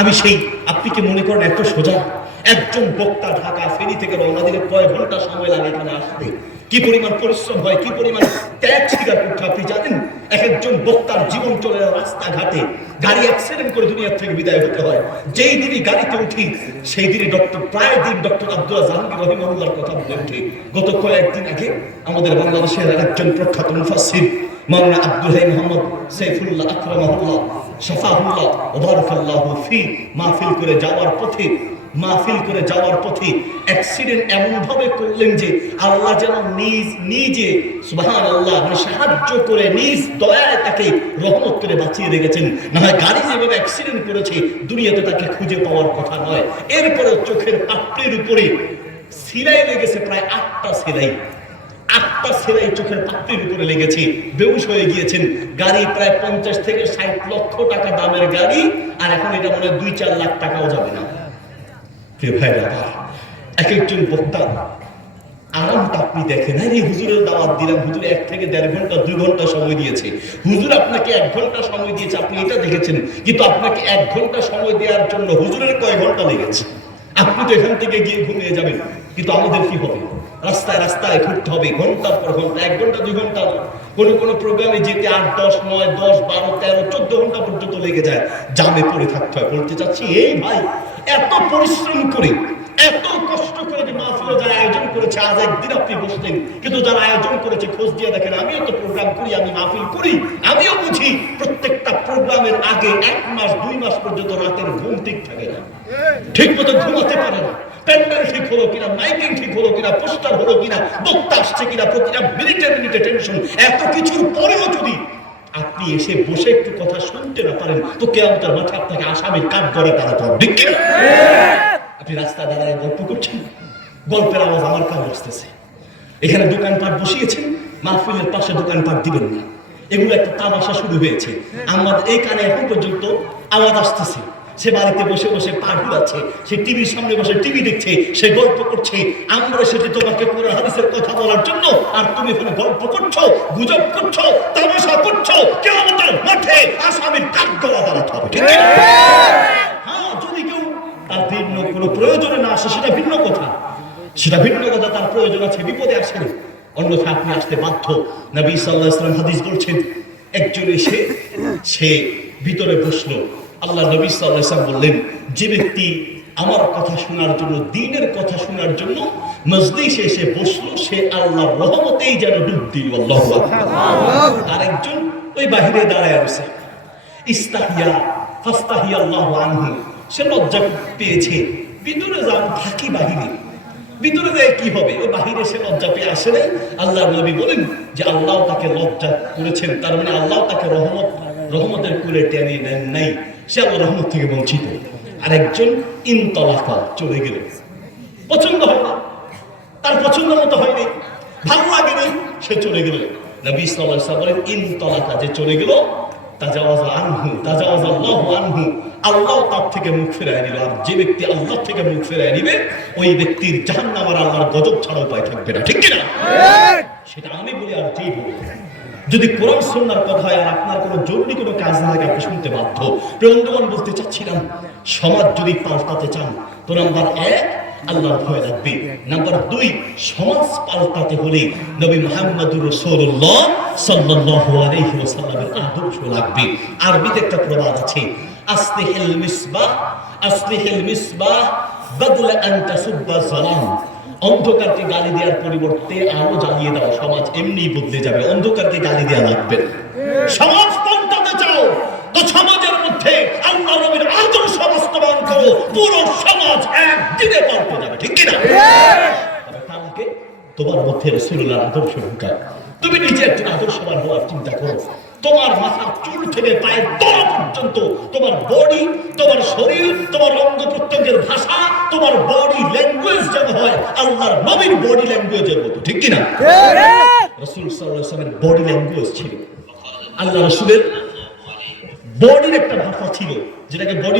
আমি সেই, আপনি কি মনে করেন এত সোজা? একজন বক্তা ঢাকা ফেনী থেকে রওনা দিলে কয় ঘন্টা সময় লাগে এখানে আসতে? কি পরিমাণ পরিশ্রম হয়, কি পরিমাণ ত্যাগ স্বীকার করতে আপনি জানেন? এক একজন বক্তার জীবন চলে রাস্তাঘাটে, গাড়ি অ্যাক্সিডেন্ট করে দুনিয়া থেকে বিদায় হতে হয়। যেই দিনই গাড়িতে উঠি সেই দিনই প্রায় দিন ডক্টর আব্দুল্লাহ জাহাঙ্গীর রহিমাহুল্লাহর কথা মনে ওঠে। গত কয়েকদিন আগে আমাদের বাংলাদেশের একজন প্রখ্যাত মুফাসসির মাওলানা আব্দুল হাই মোহাম্মদ সাইফুল্লাহ আকরামাহুল্লাহ শাফাহুল্লাহ ওয়া বারাকাল্লাহু ফি মাহফিল করে যাওয়ার পথে অ্যাক্সিডেন্ট এমন ভাবে করলেন যে আল্লাহ যেন নিজে সুবহানাল্লাহ মানে সাহায্য করে নিজ দয়ায় তাকে রহমত করে বাঁচিয়ে রেখেছেন। না হয় গাড়ি যেভাবে অ্যাক্সিডেন্ট করেছে দুনিয়াতে তাকে খুঁজে পাওয়ার কথা নয়। এরপরে চোখের পাপড়ির উপরে সেলাই লেগেছে প্রায় 8টা সেলাই চোখের পাপড়ির উপরে লেগেছে, বেহুশ হয়ে গিয়েছেন। গাড়ি প্রায় 50 থেকে 60 লক্ষ টাকা দামের গাড়ি, আর এখন এটা মনে হয় 2-4 লাখ টাকাও যাবে না। এক একজন বক্তা আরামটা আপনি দেখেন, এই হুজুরের দাওয়াত দিলাম, হুজুর 1 থেকে 1.5 ঘন্টা 2 ঘন্টা সময় দিয়েছে, হুজুর আপনাকে 1 ঘন্টা সময় দিয়েছে, আপনি এটা দেখেছেন। কিন্তু আপনাকে 1 ঘন্টা সময় দেওয়ার জন্য হুজুরের কয় ঘন্টা লেগেছে? আপনি তো এখান থেকে গিয়ে ঘুমিয়ে যাবেন, কিন্তু আমাদের কি হবে? রাস্তায় রাস্তায় ঘুরতে হবে ঘন্টার পর ঘন্টা, 1 ঘন্টা 2 ঘন্টা, কোনো প্রোগ্রামে যেতে 8, 10, 9, 10, 12, 13, 14 ঘন্টা পর্যন্ত লেগে যায়, জামে পড়ে থাকতে হয়। বলতে চাচ্ছি এই ভাই, এত পরিশ্রম করে এত কষ্ট করে যে মাহফিলে যারা আয়োজন করেছে, আজ একদিন আপনি বসলেন, কিন্তু যারা আয়োজন করেছে খোঁজ দিয়ে দেখেন, আমিও তো প্রোগ্রাম করি, আমি মাহফিল করি, আমিও বুঝি প্রত্যেকটা প্রোগ্রামের আগে 1 মাস 2 মাস পর্যন্ত রাতের ঘুম ঠিক থাকে না, ঠিক মতো ঘুমাতে পারে না। প্যান্ডেল ঠিক হলো কিনা, মাইকিং ঠিক হলো কিনা, পোস্টার হলো কিনা, বক্তা আসছে কিনা, প্রতিটা মিনিটে টেনশন। এত কিছুর পরেও যদি আপনি এসে বসে একটু কথা শুনতে না পারেন, তো কিয়ামতের মাঠে আপনাকে আসামির কাঠ করে দাঁড়াতে হবে, ঠিক কিনা? আপনি রাস্তা দাঁড়ায় গল্প করছেন, গল্পের আওয়াজ আমার কানে আসতেছে। এখানে দোকানপাট বসিয়েছেন, মাহফিলের পাশে দোকানপাট দিবেন না, এগুলো একটা তামাশা শুরু হয়েছে। আমাদের এই কানে এখন পর্যন্ত আওয়াজ আসতেছে। সে বাড়িতে বসে বসে পা ঢুলাচ্ছে, সে টিভির সামনে বসে টিভি দেখছে, সে গল্প করছে। আমরা সেটি তোমাকে কোরআন হাদিসের কথা বলার জন্য, আর তুমি এখানে গল্প করছো, গুজব করছো, তামাশা করছো। কিয়ামতের মাঠে আসামির কাঠগড়া দাঁড়াতে হবে, ঠিক আছে? হ্যাঁ, যদি কেউ তার ভিন্ন কোনো প্রয়োজনে না আসে সেটা ভিন্ন কথা, তার প্রয়োজন আছে, বিপদে আসেন, অন্যথা আপনি আসতে বাধ্য। নবী সাল্লাল্লাহু আলাইহি ওয়াসাল্লাম হাদিস বলছেন, একজন এসে সে ভিতরে বসলো, আল্লাহ নবী সাল্লাল্লাহু আলাইহি ওয়াসাল্লাম বললেন, যে ব্যক্তি আমার কথা শোনার জন্য, দ্বীনের কথা শোনার জন্য মজলিসে এসে বসলো, সে আল্লাহর রহমতেই যেন ডুব দিল। আল্লাহু আকবার। আরেকজন ওই বাহিরে দাঁড়ায় আছে, ইস্তাহিয়া ফাস্তাহিয়া আল্লাহু আনহু, সে লজ্জা পেয়েছে, ভিতরে যান, থাকি বাহিরে, ভিতরে যায় কি হবে? ওই বাহিরে সে লজ্জা পেয়ে আসে নাই। আল্লাহর নবী বলেন যে আল্লাহ তাকে লজ্জা করেছেন, তার মানে আল্লাহ তাকে রহমতের কুলে টেনে নেন নাই, সে আল্লাহ রহমত থেকে বঞ্চিত। আর একজন ইনতলাকা, চলে গেল, পছন্দ হয় না, তার পছন্দ মতো হয়নি, ভালো লাগে নাই, সে চলে গেল। নবী সাল্লাল্লাহু আলাইহি ওয়াসাল্লাম বলেন, ইনতলাকা, যে চলে গেল, তাজাওয়াজ আল্লাহু আনহু, আল্লাহ তার থেকে মুখ ফেরায় নিল। আর যে ব্যক্তি আল্লাহ থেকে মুখ ফেরায় নিবে, ওই ব্যক্তির জাহান্নাম আর আল্লাহর গজব ছাড়া উপায় থাকবে না, ঠিক কিনা? সেটা আমি বলি আর যেই বলি, যদি কোরআন সুন্নাহর কথা হয় আর আপনার কোনো জরুরি কোনো কাজ না থাকে, আপনি শুনতে বাধ্য। বন্ধুগণ, বলতে চাচ্ছিলাম, সমাজ যদি পাল্টাতে চান তো নাম্বার 1 আল্লাহর ভয় লাগবে, নাম্বার 2 সমাজ পাল্টাতে হলে নবী মুহাম্মদুর রাসূলুল্লাহ সাল্লাল্লাহু আলাইহি ওয়াসাল্লামের আদর্শ লাগবে। আরবিতে একটা প্রবাদ আছে, আসলিহিল মিসবাহ বাদলা আন তাসুব্বা যালাম। অন্ধকারকে গালি দেওয়ার পরিবর্তে আলো জ্বালিয়ে দাও, সমাজ এমনি বদলে যাবে। অন্ধকারকে গালি দেওয়া লাগবে। সমাজ পাল্টাতে চাও তো সমাজের মধ্যে আল্লাহ নবীর আদর্শ বাস্তবায়ন করো, পুরো সমাজ একদিনে পাল্টে যাবে, ঠিক কিনা? তার আগে তোমার মধ্যে রাসূলুল্লাহর আদর্শ ঢুকায়, তুমি নিজে একজন আদর্শবান হওয়ার চিন্তা করো। তোমার মাথার চুল থেকে পায়ের তলা পর্যন্ত, তোমার বডি, তোমার শরীর, তোমার অঙ্গ প্রত্যঙ্গের ভাষা, তোমার বডি ল্যাঙ্গুয়েজ যেন হয় আল্লাহর নবীর বডি ল্যাঙ্গুয়েজের মতো, ঠিক কিনা? রাসূল সাল্লাল্লাহু আলাইহি ওয়াসাল্লামের বডি ল্যাঙ্গুয়েজ ছিল, আল্লাহ রাসূলের বডির একটা ভাষা ছিল, যেটাকে বডি